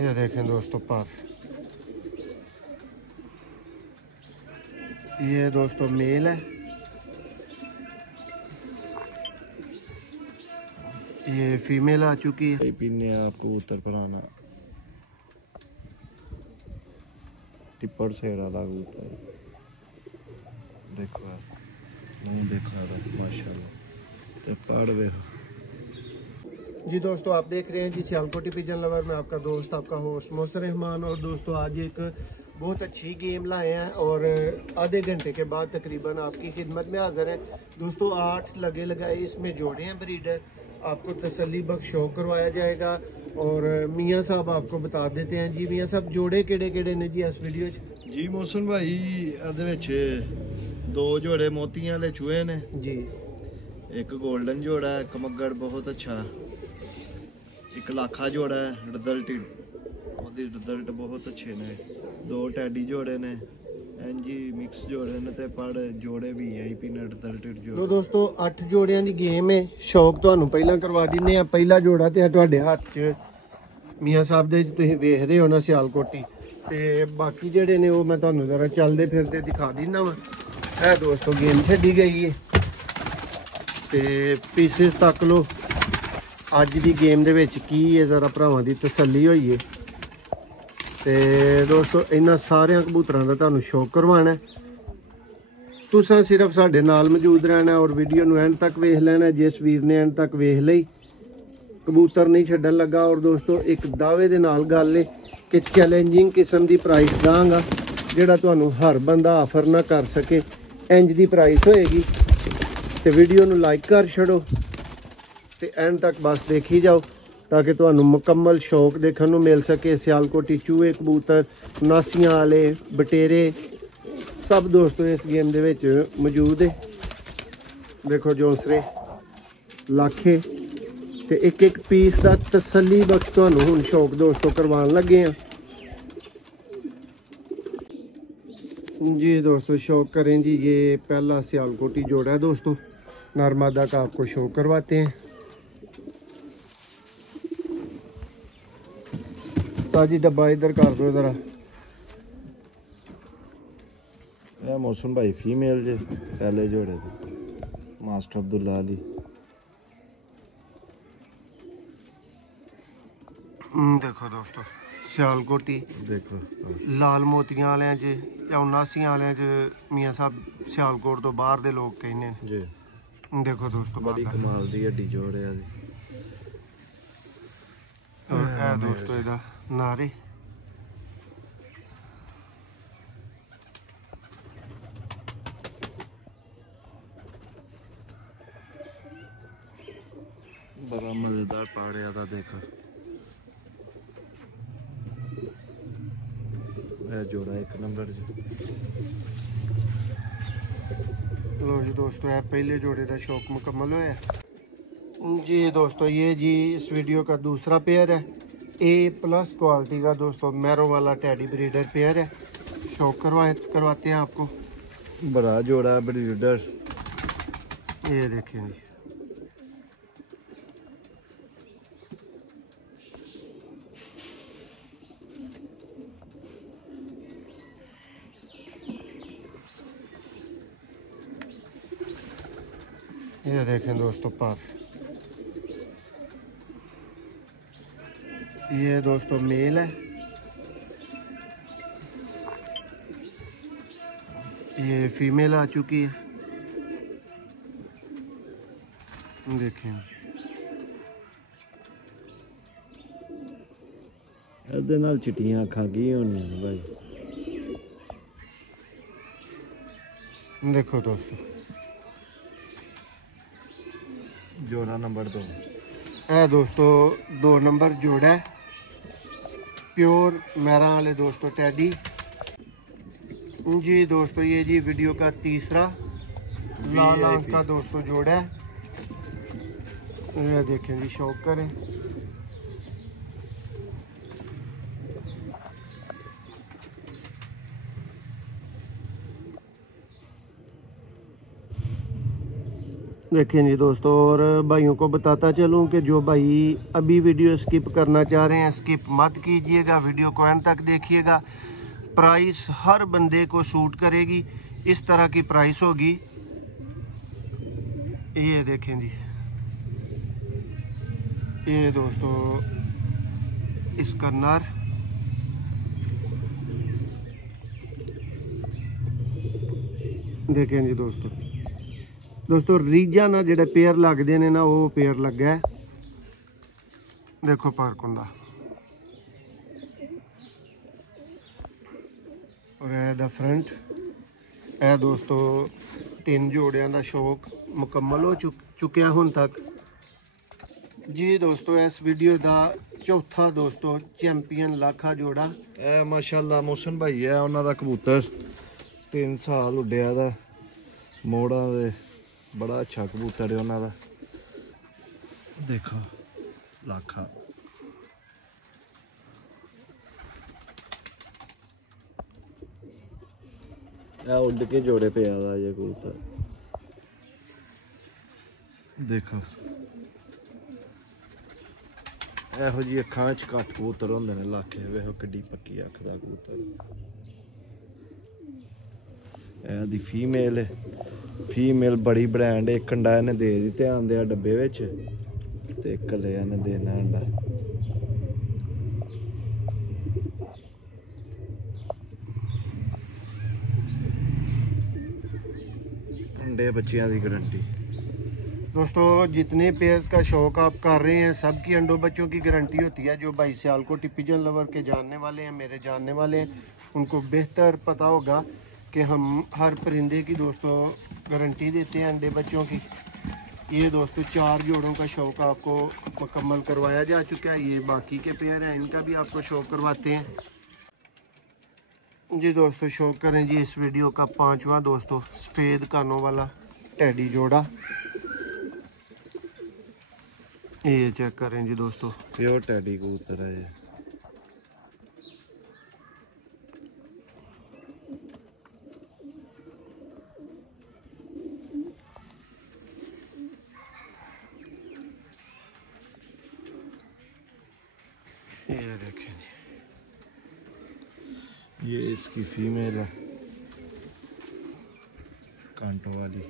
ये देखें दोस्तों पर, ये दोस्तों मेल है, ये फीमेल आ चुकी है। पीने आपको उत्तर पुराना टिप्पर से रहा कबूतर देखो, नहीं देखो माशाल्लाह ते पढ़ देखो। जी दोस्तों, आप देख रहे हैं जी सियालकोटी पिजन लवर में आपका दोस्त, आपका होस्ट मोहसिन रहमान। और दोस्तों आज एक बहुत अच्छी गेम लाए हैं और आधे घंटे के बाद तकरीबन आपकी खिदमत में हाज़िर है दोस्तों। 8 लगे लगाए इसमें जोड़े हैं ब्रीडर, आपको तसल्ली बख्श शो करवाया जाएगा। और मियाँ साहब आपको बता देते हैं जी। मियाँ साहब जोड़े केड़े ने जी इस वीडियो जी मोहसिन भाई, ਇਹਦੇ ਵਿੱਚ 2 जोड़े मोतियां वाले चूहे ने जी, एक गोल्डन जोड़ा है कमगड़ बहुत अच्छा, एक लाखा जोड़ा है रिजल्ट बहुत अच्छे ने, 2 टैडी जोड़े ने एनजी मिक्स जोड़े ने ते पड़ जोड़े भी वीआईपी ने रिजल्ट जोड़े। तो दोस्तों 8 जोड़ियां दी गेम है, शौक ਤੁਹਾਨੂੰ ਪਹਿਲਾਂ ਕਰਵਾ ਦਿੰਨੇ ਆ। ਪਹਿਲਾ ਜੋੜਾ ਤੇ ਤੁਹਾਡੇ ਹੱਥ 'ਚ ਮੀਆਂ ਸਾਹਿਬ ਦੇ ਤੁਸੀਂ ਵੇਖ ਰਹੇ ਹੋ ਨਾ ਸਿਆਲਕੋਟੀ, ਤੇ ਬਾਕੀ ਜਿਹੜੇ ਨੇ ਉਹ ਮੈਂ ਤੁਹਾਨੂੰ ਜ਼ਰਾ ਚੱਲਦੇ ਫਿਰਦੇ ਦਿਖਾ ਦਿੰਨਾ ਵਾ। ਇਹ ਦੋਸਤੋ ਗੇਮ ਛੱਡੀ ਗਈ ਹੈ ਤੇ ਪੀਸਿਸ ਤੱਕ ਲੋ ਅੱਜ ਦੀ ਗੇਮ ਦੇ ਵਿੱਚ ਕੀ ਹੈ, ਜ਼ਰਾ ਭਰਾਵਾਂ ਦੀ ਤਸੱਲੀ ਹੋਈ ਹੈ। ਤੇ ਦੋਸਤੋ ਇਹਨਾਂ ਸਾਰਿਆਂ ਕਬੂਤਰਾਂ ਦਾ ਤੁਹਾਨੂੰ ਸ਼ੌਕ ਕਰਵਾਉਣਾ, ਤੁਸੀਂ ਸਿਰਫ ਸਾਡੇ ਨਾਲ ਮੌਜੂਦ ਰਹਿਣਾ ਔਰ ਵੀਡੀਓ ਨੂੰ ਐਂਡ ਤੱਕ ਵੇਖ ਲੈਣਾ। ਜਿਸ ਵੀਰ ਨੇ ਐਂਡ ਤੱਕ ਵੇਖ ਲਈ ਕਬੂਤਰ ਨਹੀਂ ਛੱਡਣ ਲੱਗਾ। ਔਰ ਦੋਸਤੋ ਇੱਕ ਦਾਅਵੇ ਦੇ ਨਾਲ ਗੱਲ ਹੈ ਕਿ ਚੈਲੰਜਿੰਗ ਕਿਸਮ ਦੀ ਪ੍ਰਾਈਸ ਦਾਂਗਾ, ਜਿਹੜਾ ਤੁਹਾਨੂੰ ਹਰ ਬੰਦਾ ਆਫਰ ਨਾ ਕਰ ਸਕੇ, ਇੰਜ ਦੀ ਪ੍ਰਾਈਸ ਹੋਏਗੀ। ਤੇ ਵੀਡੀਓ ਨੂੰ ਲਾਈਕ ਕਰ ਛੱਡੋ ਤੇ ਐਂਡ ਤੱਕ ਬਸ ਦੇਖੀ ਜਾਓ ਤਾਂ ਕਿ ਤੁਹਾਨੂੰ ਮੁਕੰਮਲ ਸ਼ੌਕ ਦੇਖਣ ਨੂੰ ਮਿਲ ਸਕੇ। ਸਿਆਲਕੋਟੀ ਚੂਹੇ ਕਬੂਤਰ, ਨਾਸੀਆਂ ਵਾਲੇ, ਬਟੇਰੇ सब दोस्तों इस गेम दे विच मौजूद है। देखो जोंसरे लाखे ते एक पीस का तसल्ली बख्श तुहानू हुण शौक दोस्तों करवान लगे हैं जी। दोस्तों शौक करें जी, ये पहला सियालकोटी जोड़ा है दोस्तों, नर्मदा का आपको शौक करवाते हैं। ताजी डब्बा इधर कर दो ज़रा। मोहसिन भाई फीमेल जे पहले जोड़े थे मास्टर अब्दुल्ला अली। देखो दोस्तों सियालकोटी देखो लाल मोतियां वाले च या उनासियां वाले च मियाँ साहब सियालकोट तो बाहर दे लोग कहने जी। देखो दोस्तों बड़ी कमाल दी हड्डी जोड़े आ तो है दोस्तों इहदा नारे। बड़ा मजेदार पाड़िया था देखो, यह जोड़ा 1 नंबर जी। लो जी दोस्तों है पहले जोड़े का शौक मुकम्मल होया जी। दोस्तों ये जी इस वीडियो का दूसरा पेयर है, A+ क्वालिटी का दोस्तों मैरो वाला टैडी ब्रीडर पेयर है। शौक करवाते हैं आपको। बड़ा जोड़ा ब्रीडर, ये देखें जी, ये देखें दोस्तों पर, ये दोस्तों मेल है, ये फीमेल आ चुकी है। देखें ਇਹਦੇ ਨਾਲ ਚਿੱਟੀਆਂ ਅੱਖਾਂ ਕੀ ਹੋਣੀਆਂ ਭਾਈ। देखो दोस्तों जोड़ा नंबर 2 है दोस्तों 2 नंबर जोड़ा है, प्योर मैरा वाले दोस्तों टैडी जी। दोस्तों ये जी वीडियो का तीसरा लाल आंख का दोस्तों जोड़ा है। ये देखें जी, शौक करें। देखें जी दोस्तों, और भाइयों को बताता चलूं कि जो भाई अभी वीडियो स्किप करना चाह रहे हैं, स्किप मत कीजिएगा, वीडियो को एंड तक देखिएगा। प्राइस हर बंदे को सूट करेगी, इस तरह की प्राइस होगी। ये देखें जी, ये दोस्तों इसका नर, देखें जी दोस्तों रीजा ना जेडे पेयर लगते हैं ना, वो पेयर लगा है। देखो पार्क होंदा, और दा फ्रंट है दोस्तों। 3 जोड़ियां दा शौक मुकम्मल हो चुकिया हुण तक जी दोस्तों। इस वीडियो दा चौथा दोस्तों चैंपियन लाखा जोड़ा ਇਹ ਮਾਸ਼ਾਅੱਲਾ ਮੋਹਸਨ ਭਾਈ ਹੈ, ਉਹਨਾਂ ਦਾ ਕਬੂਤਰ 3 ਸਾਲ ਉੱਡਿਆ ਦਾ ਮੋੜਾਂ ਦੇ, ਬੜਾ ਅੱਛਾ ਕਬੂਤਰ ਹੈ ਉਹਨਾਂ ਦਾ। ਦੇਖੋ ਲਾਖਾ, ਇਹ ਉੱਡ ਕੇ ਜੋੜੇ ਪਿਆ ਦਾ ਇਹ ਕਬੂਤਰ। ਦੇਖੋ ਇਹੋ ਜਿਹੀ ਅੱਖਾਂ 'ਚ ਘੱਟ ਕਬੂਤਰ ਹੁੰਦੇ ਨੇ ਲਾਖੇ। ਵੇਖੋ ਕਿੱਡੀ ਪੱਕੀ ਅੱਖ ਦਾ ਕਬੂਤਰ। ਇਹਦੀ ਫੀਮੇਲ ਹੈ, ਫੀਮੇਲ ਬੜੀ ਬ੍ਰਾਂਡ ਹੈ। ਇੱਕ ਅੰਡਾ ਇਹਨੇ ਦੇ ਦਿੱਤੇ ਆਂਦੇ ਆ ਡੱਬੇ ਵਿੱਚ, ਤੇ ਇੱਕ ਲੈ ਇਹਨੇ ਦੇਣਾ ਅੰਡਾ। अंडे बच्चियां दी गारंटी। दोस्तों जितने पेयर्स का शौक आप कर रहे हैं, सब की अंडों बच्चों की गारंटी होती है। जो भाई सियालकोट पिजन लवर के जानने वाले हैं, मेरे जानने वाले हैं, उनको बेहतर पता होगा कि हम हर परिंदे की दोस्तों गारंटी देते हैं अंडे बच्चों की। ये दोस्तों 4 जोड़ों का शौक आपको मुकम्मल करवाया जा चुका है। ये बाकी के पेयर हैं, इनका भी आपको शौक करवाते हैं जी दोस्तों। शौक करें जी इस वीडियो का 5वां दोस्तों सफ़ेद कानों वाला टैडी जोड़ा। ये चेक करें जी दोस्तों, प्योर टैडी कबूतर है ये देखें जी, ये इसकी फीमेल है कांटों वाली।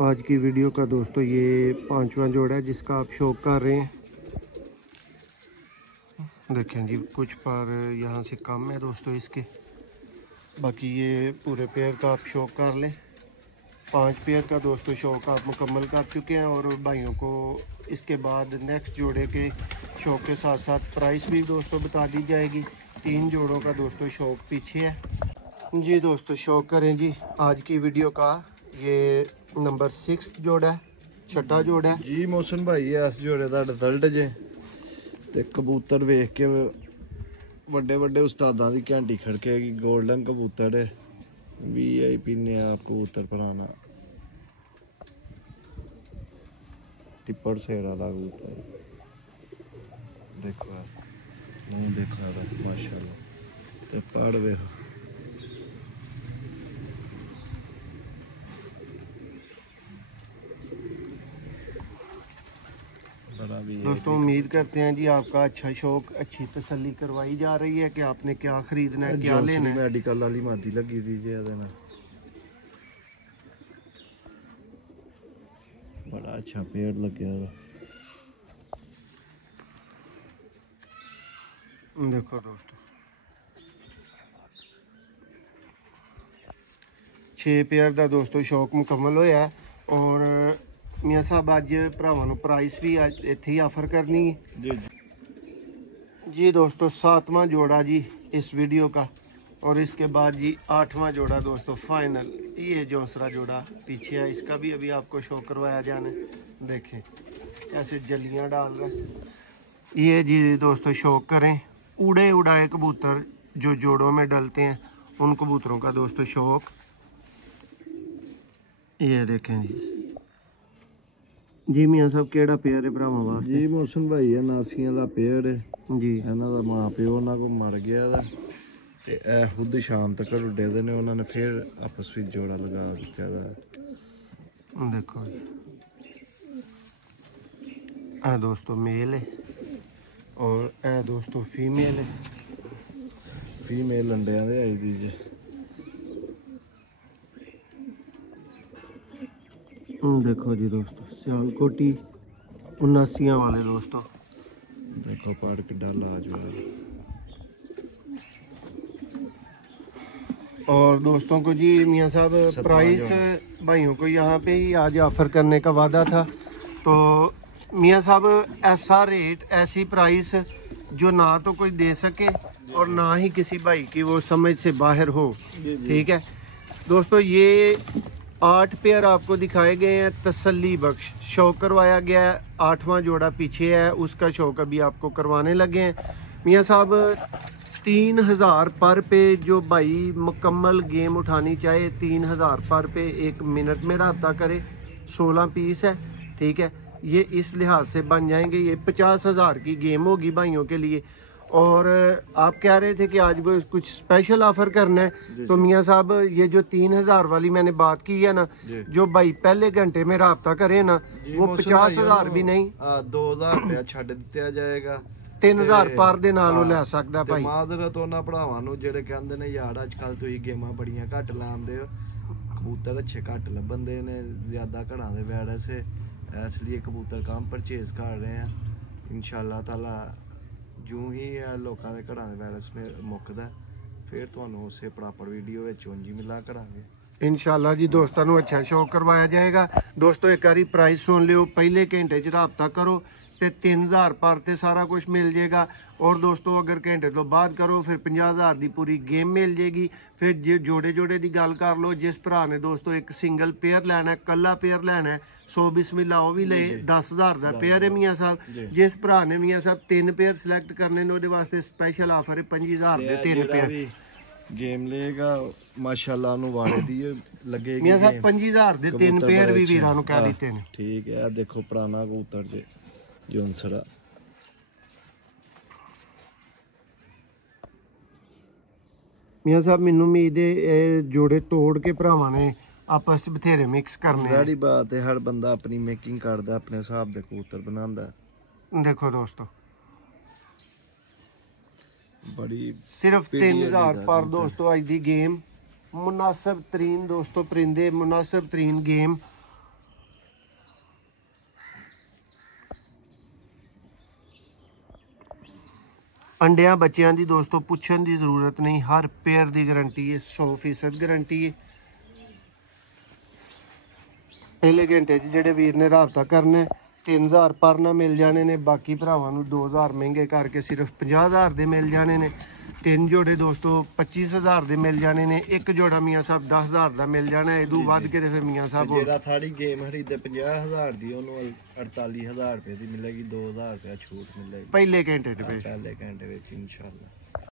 आज की वीडियो का दोस्तों ये 5वां जोड़ा है जिसका आप शौक कर रहे हैं। देखें जी कुछ पर यहाँ से कम है दोस्तों इसके, बाकी ये पूरे पेयर का आप शौक कर लें। 5 पेयर का दोस्तों शौक आप मुकम्मल कर चुके हैं, और भाइयों को इसके बाद नेक्स्ट जोड़े के शौक के साथ साथ प्राइस भी दोस्तों बता दी जाएगी। 3 जोड़ों का दोस्तों शौक पीछे है जी दोस्तों। शौक करें जी आज की वीडियो का ये नंबर 6 जोड़ा है, 6ठा जोड़ा है जी। मोहसन भाई इस जोड़े का रिजल्ट जे ते कबूतर वेख के ਵੱਡੇ ਵੱਡੇ उस्तादां दी घंटी खड़केगी। गोल्डन कबूतर है, VIP ने आप कबूतर पुराना टिप्पर सेर वाला कबूतर। देखो मुँह देखो माशाल्लाह, ते पढ़ वेखो दोस्तों। उम्मीद करते हैं जी आपका अच्छा शौक, अच्छी तसल्ली करवाई जा रही है कि आपने क्या खरीदना है, क्या लेना है। मेडिकल वाली मादी लगी थी जी, बड़ा अच्छा पेड़ लग गया। देखो दोस्तों 6 पेयर का दोस्तों शौक मुकम्मल होया है, और मियाँ साहब अज भरावां नूं प्राइस भी इत्थे ही ऑफर करनी है जी जी दोस्तों। 7वां जोड़ा जी इस वीडियो का, और इसके बाद जी 8वां जोड़ा दोस्तों फाइनल। ये जोसरा जोड़ा पीछे है, इसका भी अभी आपको शो करवाया जाना है। देखें कैसे जलियां डाल रहा है ये जी दोस्तों। शौक करें उड़े उड़ाए कबूतर जो जोड़ों में डलते हैं, उन कबूतरों का दोस्तों शौक। ये देखें जी मियाँ साहब केड़ा पेयर है भरावां वास्ते जी। मोहसन भाई है नासियां दा पेयर है जी। इन्हां दा मां प्यो उन्हां को मर गया दा, ਤੇ ਇਹ ਖੁਦ ਸ਼ਾਮ ਤੱਕ ਉੱਡੇ ਨੇ, ਉਹਨਾਂ ਨੇ ਫਿਰ ਆਪਸ ਵਿੱਚ ਜੋੜਾ ਲਗਾ ਦਿੱਤਾ ਦਾ। देखो ए दोस्तों मेल है और ए दोस्तों फीमेल है। फीमेल अंडिया दे आई दी जे। देखो जी दोस्तों सियालकोटी 79 वाले दोस्तों, देखो पाड़ के डाला आ जो। और दोस्तों को जी मियाँ साहब प्राइस भाइयों को यहाँ पे ही आज ऑफर करने का वादा था, तो मियाँ साहब ऐसा रेट ऐसी प्राइस जो ना तो कोई दे सके और ना ही किसी भाई की वो समझ से बाहर हो। ठीक है दोस्तों, ये 8 पेयर आपको दिखाए गए हैं तसल्ली बख्श। शो करवाया गया है, 8वां जोड़ा पीछे है, उसका शो अभी आपको करवाने लगे हैं। मियाँ साहब 3000 पर पे जो भाई मुकम्मल गेम उठानी चाहे 3000 पर पे 1 मिनट में रब्ता करे। 16 पीस है, ठीक है, ये इस लिहाज से बन जाएंगे। ये 50,000 की गेम होगी भाइयों के लिए। और आप कह रहे थे कि आज वो कुछ स्पेशल ऑफर करना है, तो मियाँ साहब ये जो 3000 वाली मैंने बात की है ना, जो भाई पहले घंटे में रब्ता करे ना, वो 50,000 भी नहीं 2000 रुपया छੱਡ ਦਿੱਤਾ ਜਾਏਗਾ। 3000 ਪਰ ਦੇ ਨਾਲੋਂ ਲੈ ਸਕਦਾ ਭਾਈ। ਮਾਦਰਤ ਉਹਨਾਂ ਭਰਾਵਾਂ ਨੂੰ ਜਿਹੜੇ ਕਹਿੰਦੇ ਨੇ ਯਾਰ ਅੱਜ ਕੱਲ ਤੁਸੀਂ ਗੇਮਾਂ ਬੜੀਆਂ ਘੱਟ ਲਾਉਂਦੇ ਹੋ, ਕਬੂਤਰ ਅੱਛੇ ਘੱਟ ਲੱਭਦੇ ਨੇ, ਜ਼ਿਆਦਾ ਘਰਾਂ ਦੇ ਵੈਰਸ ਹੈ, ਇਸ ਲਈ ਕਬੂਤਰ ਕੰਮ ਪਰਚੇਜ਼ ਕਰ ਰਹੇ ਆ। ਇਨਸ਼ਾਅੱਲਾ ਤਾਲਾ ਜੂੰ ਹੀ ਲੋਕਾਂ ਦੇ ਘਰਾਂ ਦੇ ਵੈਰਸ ਮੁੱਕਦਾ ਫਿਰ ਤੁਹਾਨੂੰ ਉਸੇ ਪ੍ਰੋਪਰ ਵੀਡੀਓ ਵਿੱਚ ਉਂਝ ਹੀ ਮਿਲਾ ਕਰਾਂਗੇ। इंशाल्लाह जी दोस्तों ਨੂੰ अच्छा शो करवाया जाएगा। दोस्तों एक बारी प्राइस सुन लियो, पहले घंटे च रब्ता करो तो 3000 पर ते सारा कुछ मिल जाएगा। और दोस्तों अगर घंटे तो बाद करो फिर 50,000 की पूरी गेम मिल जाएगी। फिर जो जोड़े जोड़े की गल कर लो, जिस भरा ने दोस्तों एक सिंगल पेयर लेना है, कला पेयर लेना है, 100 बिस्मिल्लाह वो भी ले 10,000 का पेयर है मियाँ साहब। जिस भरा ने मियाँ साहब 3 पेयर सिलेक्ट करने ने वास्ते स्पेशल ऑफर है 25,000 के 3 पेयर गेम लेगा माशाल्लाह नु वाले दी लगेगी। मियां साहब 25,000 दे 3 पेयर भी वीरां नु कह दिते ने। ठीक है, देखो पुराना कबूतर जे जोनसरा। मियां साहब मैनू उम्मीद है जोड़े तोड़ के भरावां ने आपस च बथेरे मिक्स करने। बड़ी बात है, हर बंदा अपनी मेकिंग करदा, अपने हिसाब दे कबूतर बनांदा। देखो दोस्तों बड़ी सिर्फ 3000 पर दोस्तों आज दी गेम मुनासिब तरीन दोस्तों परिंदे, मुनासिब तरीन गेम। अंडिया बच्चों की दोस्तों पुछन की जरूरत नहीं, हर पेयर की गारंटी है, 100% गारंटी है। पहले घंटे जेडे वीर ने रब्ता करना 3000 पर ना मिल जाने ने, बाकी भरावां नूं 2000 महंगे करके सिर्फ 50,000 दे मिल जाने ने। 3 जोड़े दोस्तों 25,000 दे मिल जाने ने, एक जोड़ा मियाँ साहब 10,000 का मिल जाना है। इदू वध के फिर मियाँ साहब जेड़ा थाड़ी गेम खरीदे 50,000 दी ओनू 48,000 रुपए दी मिलेगी, 2,000 रुपया छूट मिलेगी पहले घंटे पहले घंटे विच इंशाअल्लाह।